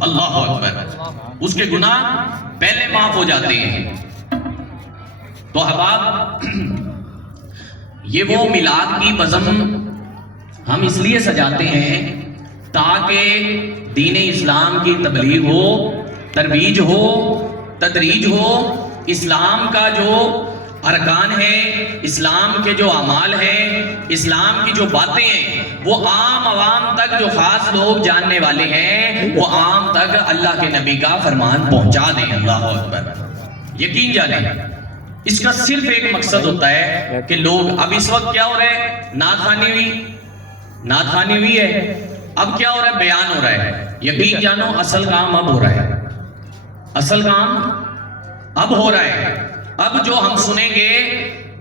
اللہ اکبر، اس کے گناہ پہلے معاف ہو جاتے ہیں۔ تو احباب، یہ وہ میلاد کی بزم ہم اس لیے سجاتے ہیں تاکہ دین اسلام کی تبلیغ ہو، ترویج ہو، تدریج ہو، اسلام کا جو ارکان ہے، اسلام کے جو اعمال ہیں، اسلام کی جو باتیں ہیں، وہ عام عوام تک، جو خاص لوگ جاننے والے ہیں، وہ عام تک اللہ کے نبی کا فرمان پہنچا دیں۔ اللہ اکبر، یقین جانیں اس کا صرف ایک مقصد ہوتا ہے کہ لوگ، اب اس وقت کیا ہو رہا ہے، نعت خوانی ہوئی ہے، اب کیا ہو رہا ہے، بیان ہو رہا ہے۔ یقین جانو اصل کام اب ہو رہا ہے، اصل کام اب ہو رہا ہے۔ اب جو ہم سنیں گے،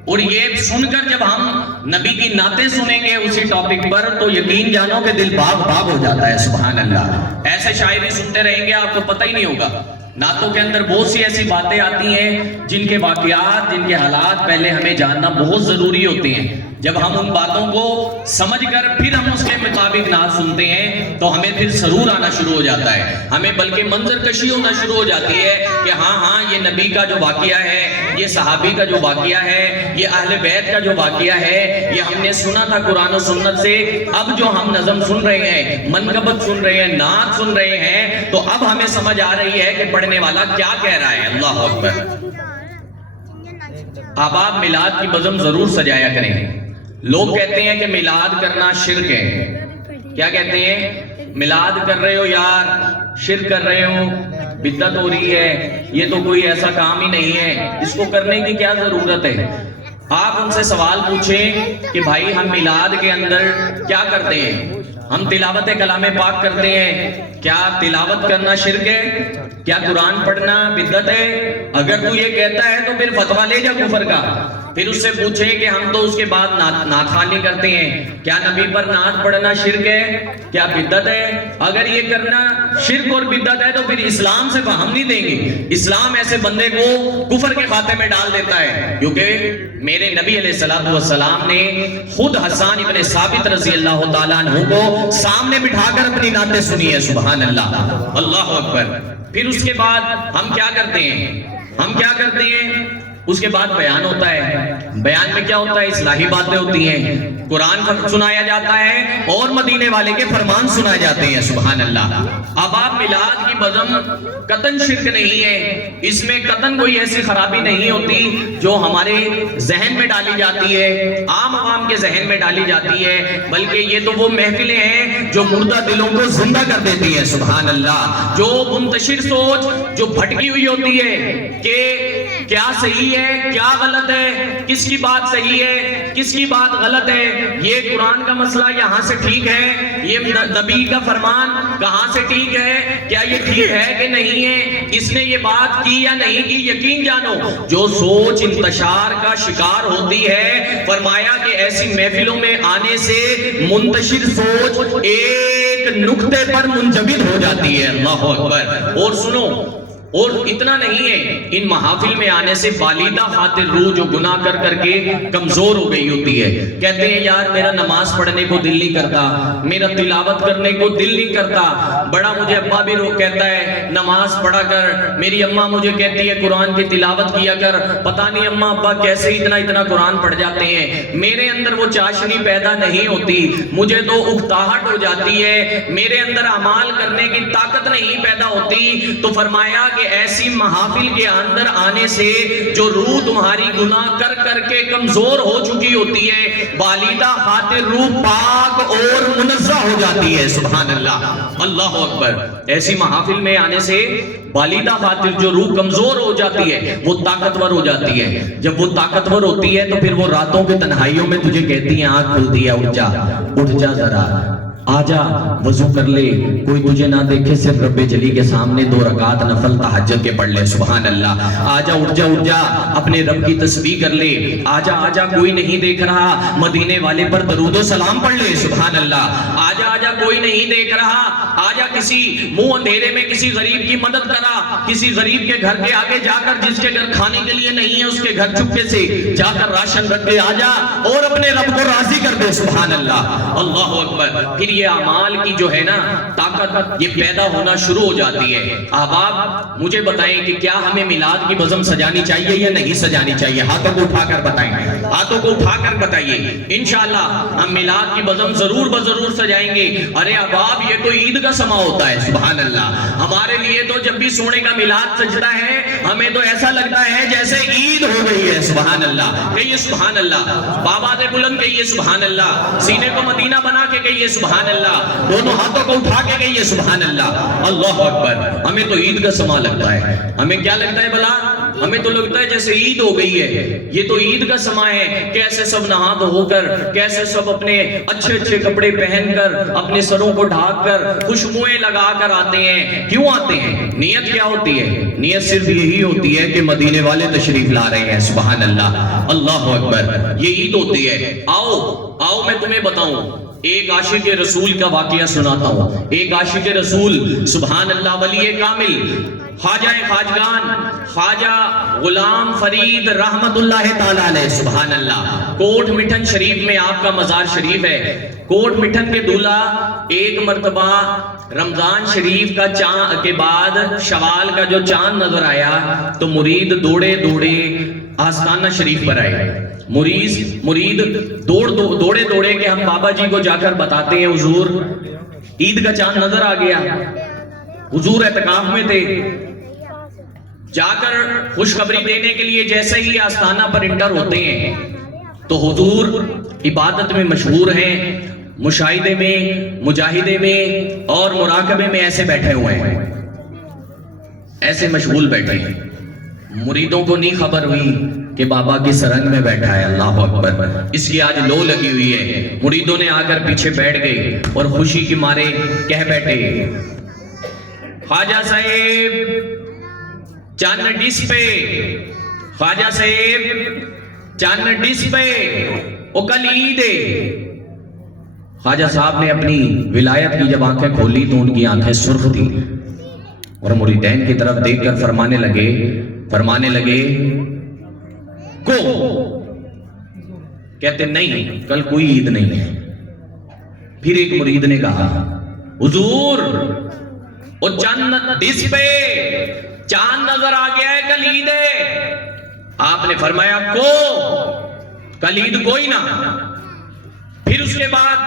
اور یہ سن کر جب ہم نبی کی نعتیں سنیں گے اسی ٹاپک پر، تو یقین جانو کہ دل باغ باغ ہو جاتا ہے۔ سبحان اللہ، ایسے شاعری سنتے رہیں گے آپ کو پتہ ہی نہیں ہوگا۔ نعتوں کے اندر بہت سی ایسی باتیں آتی ہیں جن کے واقعات، جن کے حالات پہلے ہمیں جاننا بہت ضروری ہوتے ہیں۔ جب ہم ان باتوں کو سمجھ کر پھر ہم اس کے مطابق نعت سنتے ہیں تو ہمیں پھر سرور آنا شروع ہو جاتا ہے، ہمیں بلکہ منظر کشی ہونا شروع ہو جاتی ہے کہ ہاں یہ نبی کا جو واقعہ ہے، یہ صحابی کا جو واقعہ ہے، یہ اہل بیت کا جو واقعہ ہے، یہ ہم نے سنا تھا قرآن و سنت سے۔ اب جو ہم نظم سن رہے ہیں، منقبت سن رہے ہیں، نعت سن رہے ہیں، تو اب ہمیں سمجھ آ رہی ہے کہ پڑھنے والا کیا کہہ رہا ہے۔ اللہ اکبر۔ آپ میلاد کی بزم ضرور سجایا کریں۔ لوگ کہتے ہیں کہ میلاد کرنا شرک ہے۔ کیا کہتے ہیں؟ میلاد کر رہے ہو یار، شرک کر رہے ہو، بدعت ہو رہی ہے، یہ تو کوئی ایسا کام ہی نہیں ہے، اس کو کرنے کی کیا ضرورت ہے؟ آپ ان سے سوال پوچھیں کہ بھائی ہم میلاد کے اندر کیا کرتے ہیں؟ ہم تلاوت کلام پاک کرتے ہیں، کیا تلاوت کرنا شرک ہے؟ کیا قرآن پڑھنا بدعت ہے؟ اگر تو یہ کہتا ہے تو پھر فتویٰ لے جا کفر کا۔ پھر اس سے پوچھیں کہ ہم تو اس کے بعد نعت خوانی کرتے ہیں، کیا نبی پر نعت پڑھنا شرک ہے؟ کیا بدعت ہے؟ اگر یہ کرنا شرک اور بدعت ہے تو پھر اسلام سے ہم نہیں دیں گے۔ اسلام ایسے بندے کو کفر کے خاتے میں ڈال دیتا ہے، کیونکہ میرے نبی علیہ السلام نے خود حسان ابن ثابت رضی اللہ تعالیٰ عنہ کو سامنے بٹھا کر اپنی نعتیں سنی ہے۔ سبحان اللہ، اللہ اکبر۔ پھر اس کے بعد ہم کیا کرتے ہیں؟ اس کے بعد بیان ہوتا ہے۔ بیان میں کیا ہوتا ہے؟ اصلاحی باتیں ہوتی ہیں، قرآن سنایا جاتا ہے اور مدینے والے کے فرمان سنائے جاتے ہیں۔ سبحان اللہ۔ اب آپ میلاد کی بزم قطعاً شرک نہیں ہے، اس میں قطعاً کوئی ایسی خرابی نہیں ہوتی جو ہمارے ذہن میں ڈالی جاتی ہے، عام عوام کے ذہن میں ڈالی جاتی ہے، بلکہ یہ تو وہ محفلیں ہیں جو مردہ دلوں کو زندہ کر دیتی ہیں۔ سبحان اللہ۔ جو منتشر سوچ جو بھٹکی ہوئی ہوتی ہے کہ کیا صحیح ہے، کیا غلط ہے، کس کی بات صحیح ہے، کس کی بات غلط ہے، یہ قرآن کا مسئلہ یہاں سے ٹھیک ہے، یہ نبی کا فرمان کہاں سے ٹھیک ہے، کیا یہ ٹھیک ہے کہ نہیں ہے، اس نے یہ بات کی یا نہیں کی۔ یقین جانو جو سوچ انتشار کا شکار ہوتی ہے، فرمایا کہ ایسی محفلوں میں آنے سے منتشر سوچ ایک نقطے پر منجمد ہو جاتی ہے۔ اللہ اکبر۔ اور سنو، اور اتنا نہیں ہے، ان محافل میں آنے سے بالیدہ خاطر روح جو گناہ کر کر کے کمزور ہو گئی ہوتی ہے، کہتے ہیں یار میرا نماز پڑھنے کو دل نہیں کرتا، میرا تلاوت کرنے کو دل نہیں کرتا، بڑا مجھے ابا بھی کہتا ہے نماز پڑھا کر، میری اماں مجھے کہتی ہے قرآن کی تلاوت کیا کر، پتہ نہیں اماں ابا کیسے اتنا قرآن پڑھ جاتے ہیں، میرے اندر وہ چاشنی پیدا نہیں ہوتی، مجھے تو اکتاہٹ ہو جاتی ہے، میرے اندر اعمال کرنے کی طاقت نہیں پیدا ہوتی۔ تو فرمایا کہ ایسی محافل کے اندر آنے سے جو روح تمہاری گناہ کر کر کے کمزور ہو چکی ہوتی ہے، بالیدہ خاطر روح پاک اور منزہ ہو جاتی ہے۔ سبحان اللہ، اللہ اکبر۔ ایسی محافل میں آنے سے بالیدہ خاطر جو روح کمزور ہو جاتی ہے وہ طاقتور ہو جاتی ہے۔ جب وہ طاقتور ہوتی ہے تو پھر وہ راتوں کی تنہائیوں میں تجھے کہتی ہیں آنکھ کھلتی ہے، اٹھ جا ذرا، آجا وضو کر لے، کوئی تجھے نہ دیکھے، صرف رب جلی کے سامنے 2 رکعت نفل تہجد کے پڑھ لے۔ سبحان اللہ۔ آجا اٹھ جا اپنے رب کی تسبیح کر لے، آجا کوئی نہیں دیکھ رہا، مدینے والے پر درود و سلام پڑھ لے۔ سبحان اللہ۔ آجا کوئی نہیں دیکھ رہا، آجا کسی منہ اندھیرے میں کسی غریب کی مدد کرا، کسی غریب کے گھر کے آگے جا کر، جس کے گھر کھانے کے لیے نہیں ہے اس کے گھر چپکے سے جا کر راشن رکھ دے، آجا اور اپنے رب کو راضی کر دے۔ سبحان اللہ، اللہ اکبر۔ پھر یہ اعمال کی جو ہے نا طاقت یہ پیدا ہونا شروع ہو جاتی ہے۔ احباب مجھے بتائیں کہ کیا ہمیں میلاد کی بزم سجانی چاہیے یا نہیں سجانی چاہیے؟ ہاتھوں کو اٹھا کر بتائیں، ہاتھوں کو اٹھا کر بتائیے۔ انشاءاللہ ہم میلاد کی بزم ضرور بضرور سجائیں گے۔ ارے احباب یہ تو عید کا سما ہوتا ہے، سبحان اللہ۔ ہمارے لیے تو جب بھی سونے کا میلاد سجتا ہے ہمیں تو ایسا لگتا ہے جیسے عید ہو گئی ہے، سبحان اللہ۔ کہیے سبحان اللہ، بابا دے بلند کہیے سبحان اللہ، سینے کو مدینہ بنا کے کہیے سبحان اللہ، دونوں ہاتھوں کو اٹھا کے کہیے سبحان اللہ۔ اللہ اکبر۔ ہمیں تو عید کا سما لگتا ہے۔ ہمیں کیا لگتا ہے بلا؟ ہمیں تو لگتا ہے جیسے عید ہو گئی ہے، یہ تو عید کا سما ہے۔ کیسے سب نہا دھو کر، کیسے سب اپنے اچھے اچھے کپڑے پہن کر، اپنے سروں کو ڈھانک کر، خوشبوئیں لگا کر آتے ہیں۔ کیوں آتے ہیں؟ نیت کیا ہوتی ہے؟ نیت صرف یہی ہوتی ہے کہ مدینے والے تشریف لا رہے ہیں، سبحان اللہ۔ اللہ اکبر۔ یہ عید ہوتی ہے۔ آؤ میں تمہیں بتاؤں، ایک عاشق رسول کا واقعہ سناتا ہوں۔ ایک عاشق رسول، سبحان اللہ، ولی کامل، خواجہ خواجگان، خواجہ غلام فرید رحمت اللہ تعالیٰ علیہ، سبحان اللہ۔ کوٹ مٹھن شریف میں آپ کا مزار شریف ہے۔ کوٹ مٹھن کے دولہ ایک مرتبہ رمضان شریف کا چاند کے بعد شوال کا جو چاند نظر آیا تو مرید دوڑے دوڑے آستانہ شریف پر آئے۔ مرید دوڑے کہ ہم بابا جی کو جا کر بتاتے ہیں حضور عید کا چاند نظر آ گیا۔ حضور اعتکاف میں تھے۔ جا کر خوشخبری دینے کے لیے جیسے ہی آستانہ پر انٹر ہوتے ہیں تو حضور عبادت میں مشہور ہیں، مشاہدے میں، مجاہدے میں اور مراقبے میں ایسے بیٹھے ہوئے ہیں، ایسے مشغول بیٹھے ہیں۔ مریدوں کو نہیں خبر ہوئی کہ بابا کی سرنگ میں بیٹھا ہے، اللہ اکبر۔ اس کی آج لو لگی ہوئی ہے۔ مریدوں نے آ کر پیچھے بیٹھ گئے اور خوشی کے مارے کہہ بیٹھے، خواجہ صاحب چند ڈس پہ، خواجہ صاحب چند ڈس پہ، وہ کل عید ہے۔ خواجہ صاحب نے اپنی ولایت کی جب آنکھیں کھولی تو ان کی آنکھیں سرخ تھی اور مریدین کی طرف دیکھ کر فرمانے لگے کو کہتے نہیں، کل کوئی عید نہیں ہے۔ پھر ایک مرید نے کہا حضور وہ چند ڈس پہ چاند نظر آ گیا ہے، کل عید ہے۔ آپ نے فرمایا کو کل عید کوئی نہ۔ پھر اس کے بعد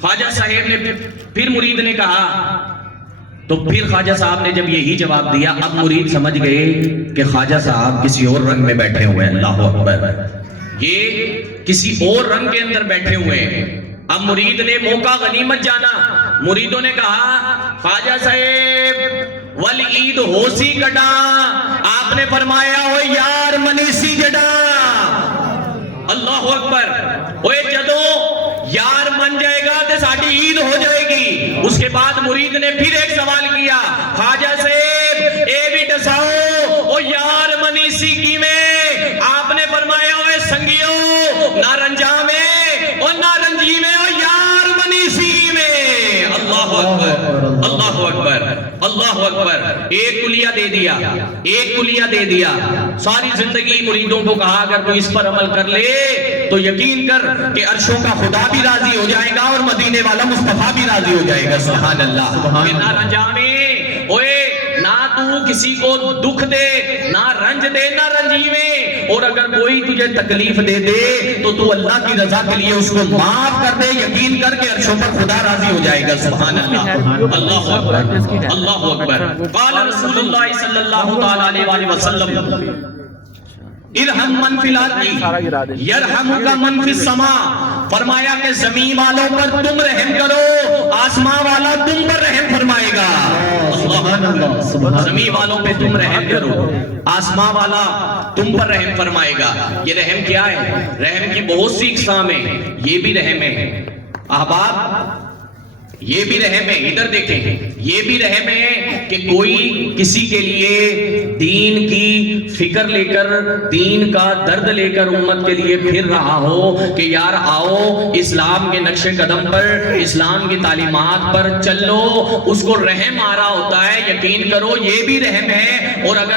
خواجہ صاحب نے پھر مرید نے کہا تو پھر خواجہ صاحب نے جب یہی جواب دیا اب مرید سمجھ گئے کہ خواجہ صاحب کسی اور رنگ میں بیٹھے ہوئے ہیں، اللہ اکبر، یہ کسی اور رنگ کے اندر بیٹھے ہوئے ہیں۔ اب مرید نے موقع غنیمت جانا، مریدوں نے کہا خواجہ صاحب وال عید ہوسی کٹا، آپ نے فرمایا او یار منیسی جڑا، اللہ اکبر۔ اوے جدو یار من جائے گا تو ساڑھی عید ہو جائے گی۔ اس کے بعد مرید نے پھر ایک سوال کیا خواجہ صاحب اے بھی دساؤ او یار منیسی کی میں، آپ نے فرمایا اوے سنگیو نہ رنجا میں اور نہ رنجی میں، او یار منیسی میں، اللہ اکبر، اللہ اکبر، اللہ اکبر۔ ایک کلیہ دے دیا، ایک کلیہ دے دیا۔ ساری زندگی مریدوں کو کہا اگر تو اس پر عمل کر لے تو یقین کر کہ عرشوں کا خدا بھی راضی ہو جائے گا اور مدینے والا مصطفیٰ بھی راضی ہو جائے گا، سبحان اللہ۔ کہ نہ رنجا میں، اوے نہ تو کسی کو دکھ دے، نہ رنج دے، نہ رنجی میں، اور اگر کوئی تجھے تکلیف دے دے تو تو اللہ کی رضا کے لیے اس کو معاف کر دے، یقین کر کے عرشوں پر خدا راضی ہو جائے گا، سبحان اللہ۔ اللہ اکبر، اللہ اکبر۔ قال رسول اللہ صلی اللہ تعالی علیہ وسلم ارحم من فی الارض یرحمک من فی السماء، فرمایا کہ زمین والوں پر تم رحم کرو، آسمان والا تم پر رحم فرمائے گا، سبحان اللہ۔ زمین والوں پہ تم رحم کرو، آسمان والا تم پر رحم فرمائے گا۔ یہ رحم کیا ہے؟ رحم کی بہت سی اقسام ہیں، یہ بھی رحم ہے احباب، یہ بھی رحم ہے، ادھر دیکھیں، یہ بھی رحم ہے کہ کوئی کسی کے لیے دین کی فکر لے کر، دین کا درد لے کر امت کے لیے پھر رہا ہو کہ یار آؤ اسلام کے نقش قدم پر، اسلام کی تعلیمات پر چلو، اس کو رحم آ رہا ہوتا ہے، یقین کرو یہ بھی رحم ہے۔ اور اگر